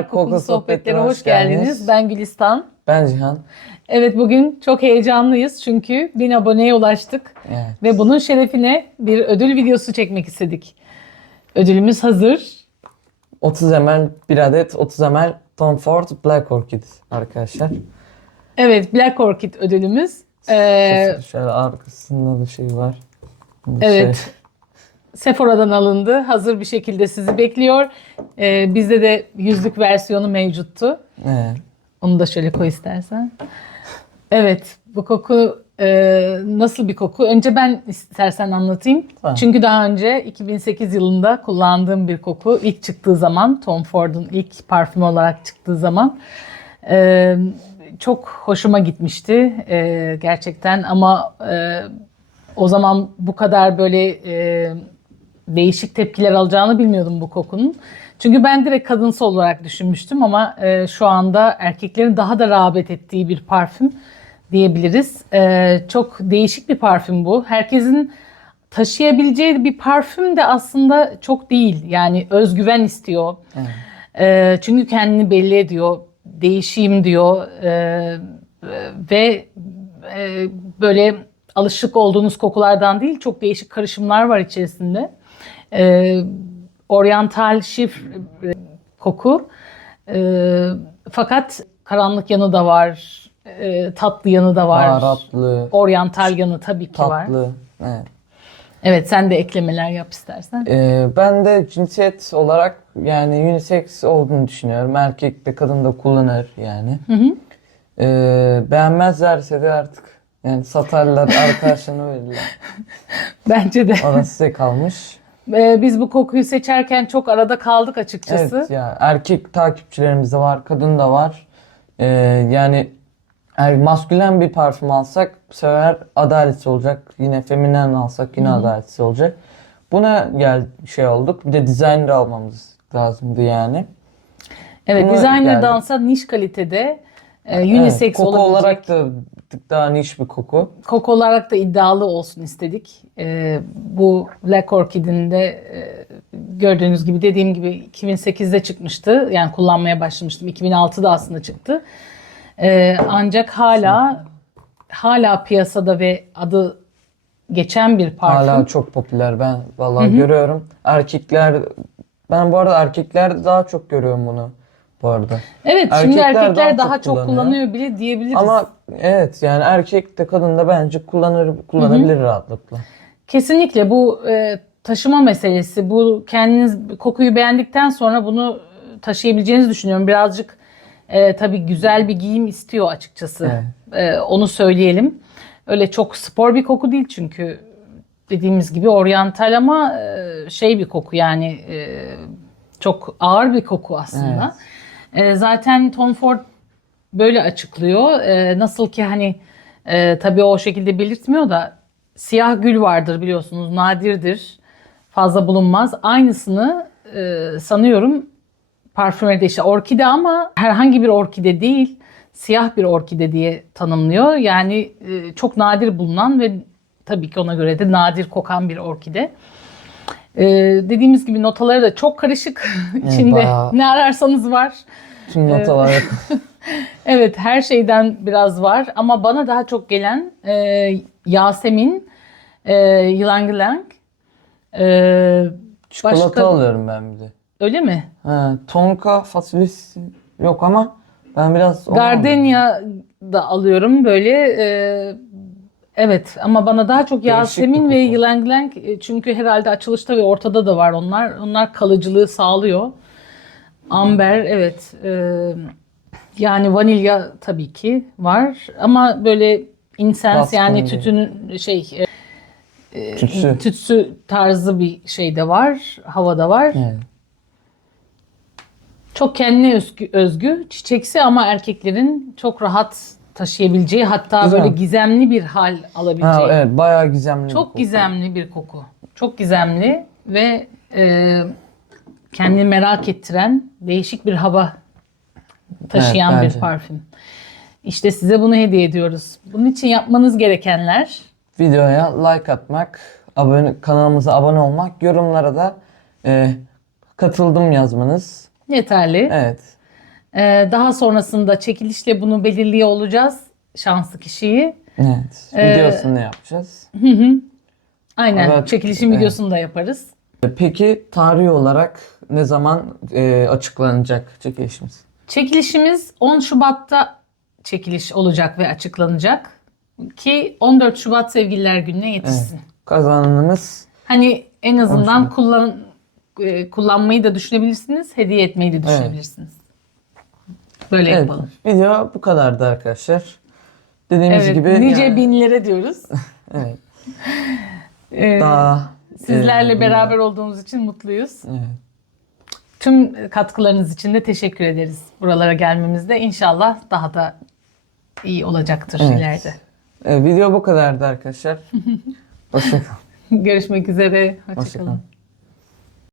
Merhabalar, Kokulu Sohbetlere hoş geldiniz. Ben Gülistan. Ben Cihan. Evet bugün çok heyecanlıyız çünkü 1000 aboneye ulaştık Evet. ve bunun şerefine bir ödül videosu çekmek istedik. Ödülümüz hazır. 30 ml bir adet 30 ml Tom Ford Black Orchid arkadaşlar. Evet Black Orchid ödülümüz. Ee, Şöyle arkasında da şey var. Bir evet. şey. Sephora'dan alındı. Hazır bir şekilde sizi bekliyor. Ee, bizde de yüzlük versiyonu mevcuttu. Evet. Onu da şöyle koy istersen. Evet, bu koku e, nasıl bir koku? Önce ben istersen anlatayım. Tamam. Çünkü daha önce 2008 yılında kullandığım bir koku. ilk çıktığı zaman, Tom Ford'un ilk parfümü olarak çıktığı zaman e, çok hoşuma gitmişti e, gerçekten. Ama e, o zaman bu kadar böyle e, değişik tepkiler alacağını bilmiyordum bu kokunun. Çünkü ben direkt kadınsı olarak düşünmüştüm ama e, şu anda erkeklerin daha da rağbet ettiği bir parfüm diyebiliriz. E, çok değişik bir parfüm bu. Herkesin taşıyabileceği bir parfüm de aslında çok değil. Yani özgüven istiyor. E, çünkü kendini belli ediyor. Değişeyim diyor. E, ve e, böyle alışık olduğunuz kokulardan değil çok değişik karışımlar var içerisinde. E, oryantal şif e, koku. E, fakat karanlık yanı da var. e, tatlı yanı da var. Baharatlı, Oryantal yanı tabii ki var. tatlı. Evet. Evet sen de eklemeler yap istersen. Ee, ben de cinsiyet olarak yani unisex olduğunu düşünüyorum. Erkek de kadın da kullanır yani. Ee, beğenmezlerse de artık yani satarlar arkadaşlarına verirler. Bence de. O da size kalmış. E, biz bu kokuyu seçerken çok arada kaldık açıkçası. Evet ya erkek takipçilerimiz de var, kadın da var. Ee, yani eğer maskülen bir parfüm alsak bu sefer adaletsiz olacak. Yine feminen alsak yine adaletsiz olacak. Buna gel şey olduk. Bir de designer almamız lazımdı yani. Evet, Buna designerdansa niş kalitede e, unisex Evet, koku olabilecek olarak da tık daha niş bir koku. koku olarak da iddialı olsun istedik. E, bu Black Orchid'in de e, gördüğünüz gibi dediğim gibi 2008'de çıkmıştı. Yani kullanmaya başlamıştım. 2006'da aslında çıktı. E, ancak hala hala piyasada ve adı geçen bir parfüm. Hala çok popüler. Ben vallahi görüyorum. Erkekler ben bu arada erkeklerde daha çok görüyorum bunu bu arada. evet, şimdi erkekler erkekler daha çok kullanıyor. kullanıyor bile diyebiliriz. Ama evet yani erkek de kadın da bence kullanır kullanabilir rahatlıkla. Kesinlikle bu e, taşıma meselesi. Bu kendiniz kokuyu beğendikten sonra bunu e, taşıyabileceğinizi düşünüyorum. Birazcık e, tabii güzel bir giyim istiyor açıkçası. E, onu söyleyelim. Öyle çok spor bir koku değil çünkü dediğimiz gibi oryantal ama e, şey bir koku yani e, çok ağır bir koku aslında. E, zaten Tom Ford böyle açıklıyor. E, nasıl ki hani e, tabii o şekilde belirtmiyor da siyah gül vardır biliyorsunuz nadirdir. Fazla bulunmaz. Aynısını e, sanıyorum parfümerde işte orkide ama herhangi bir orkide değil siyah bir orkide diye tanımlıyor. Yani çok nadir bulunan ve tabii ki ona göre de nadir kokan bir orkide. E, dediğimiz gibi notaları da çok karışık. İçinde bayağı. ne ararsanız var. Tüm notalar Evet her şeyden biraz var ama bana daha çok gelen e, Yasemin, e, Ylang Ylang. E, çikolata başka- alıyorum ben bir de. Öyle mi? Ha, tonka fasulyesi yok ama ben biraz. Gardenia da alıyorum böyle. e, evet ama bana daha çok Yasemin ve. Ylang Ylang e, çünkü herhalde açılışta ve ortada da var onlar. Onlar kalıcılığı sağlıyor. Amber evet. e, yani vanilya tabii ki var ama böyle Baskın yani bir- tütün şey e, Tütsü. tütsü tarzı bir şey de var. Havada var. Evet. Çok kendine özgü, özgü çiçeksi ama erkeklerin çok rahat taşıyabileceği hatta Güzel. böyle gizemli bir hal alabileceği. Ha, evet bayağı gizemli. bir Çok koku. gizemli bir koku. Çok gizemli ve e, kendini merak ettiren değişik bir hava taşıyan Evet, bir parfüm. İşte size bunu hediye ediyoruz. Bunun için yapmanız gerekenler Videoya like atmak, abone kanalımıza abone olmak, yorumlara da e, katıldım yazmanız. yeterli. Evet. Ee, daha sonrasında çekilişle bunu belirliyor olacağız. Şanslı kişiyi. Evet. Ee, Videosunu da yapacağız. Aynen. Evet, Çekilişin evet. videosunu da yaparız. Peki tarihi olarak ne zaman e, açıklanacak çekilişimiz? Çekilişimiz 10 Şubat'ta çekiliş olacak ve açıklanacak. Ki 14 Şubat Sevgililer Günü'ne yetişsin. Kazananımız Hani en azından kullan e, kullanmayı da düşünebilirsiniz, hediye etmeyi de düşünebilirsiniz. Böyle evet, yapalım. video bu kadardı arkadaşlar. Dediğimiz Evet, gibi nice yani- binlere diyoruz. evet, Ee, daha sizlerle e, beraber olduğumuz için mutluyuz. Evet. Tüm katkılarınız için de teşekkür ederiz. Buralara gelmemizde inşallah daha da iyi olacaktır Evet. ileride. E, video bu kadardı arkadaşlar. Hoşçakalın. Görüşmek üzere. Hoşçakalın. Hoşçakalın.